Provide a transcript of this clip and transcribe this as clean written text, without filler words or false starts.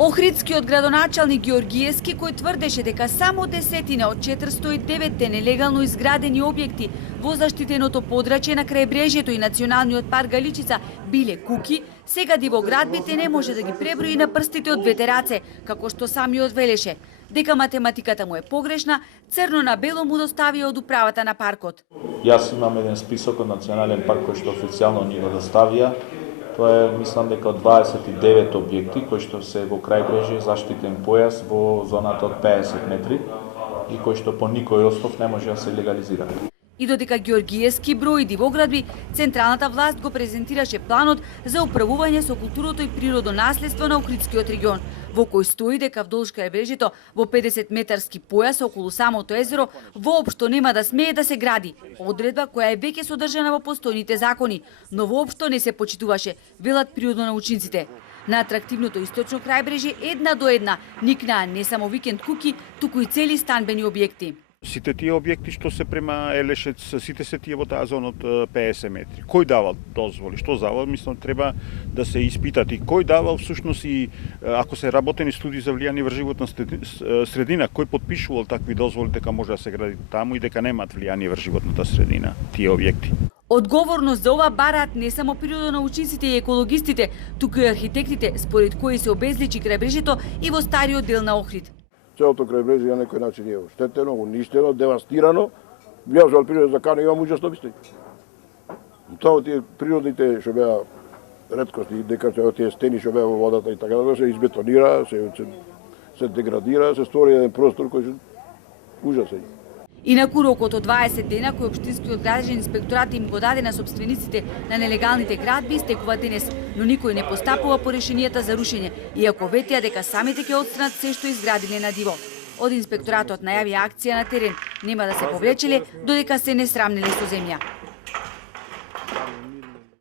Охридскиот градоначалник Георгиевски, кој тврдеше дека само десетина од 409 нелегално изградени објекти во заштитеното подрачје на крајбрежјето и Националниот парк Галичица биле куки, сега дивоградбите не може да ги преброи на прстите од двете раце, како што самиот велеше. Дека математиката му е погрешна, црно на бело му доставија од управата на паркот. Јас имам еден список од Национален парк кој што официјално ни го доставија. Тоа е, мислам дека од 29 објекти кои што се во крајбрежје заштитен појас во зоната од 50 метри и кои што по никој основ не може да се легализира. И додека Георгиевски брои дивоградби, централната власт го презентираше планот за управување со културното и природонаследство на Охридскиот регион, во кој стои дека вдолж крајбрежјето во 50-метарски појас околу самото езеро воопшто нема да смее да се гради. Одредба која е веќе содржана во постојните закони, но воопшто не се почитуваше, велат природонаучниците. На атрактивното источно крајбрежје една до една никнаа не само викенд куки, туку и цели станбени објекти. Сите тие објекти што се према Елешец, сите се тие во таа зона од 50 метри. Кој давал дозволи? Што завал? Мислам, треба да се испитат и кој давал всушност и ако се работени студии за влијание врз животна средина, кој подпишувал такви дозволи дека може да се гради таму и дека немаат влијание врз животната средина тие објекти. Одговорност за ова бараат не само природонаучниците и екологистите, туку и архитектите, според кои се обезличи крајбрежјето и во стариот дел на Охрид. Целото крајбрежје на некој начин е оштетено, уништено, девастирано. Јас во природен закан имам ужасно мисли. Тоа тие природните што беа реткости, дека тие стени што беа во водата и така да се избетонира, се деградира, се створи еден простор кој ужасен. Инаку рокот од 20 дена кој општинскиот градежен инспекторат им го даде на собствениците на нелегалните градби истекува денес, но никој не постапува по решенијата за рушење, иако ветеа дека самите ќе отстранат се што изградиле на диво. Од инспекторатот најави акција на терен, нема да се повлечеле додека се не срамнеле со земја.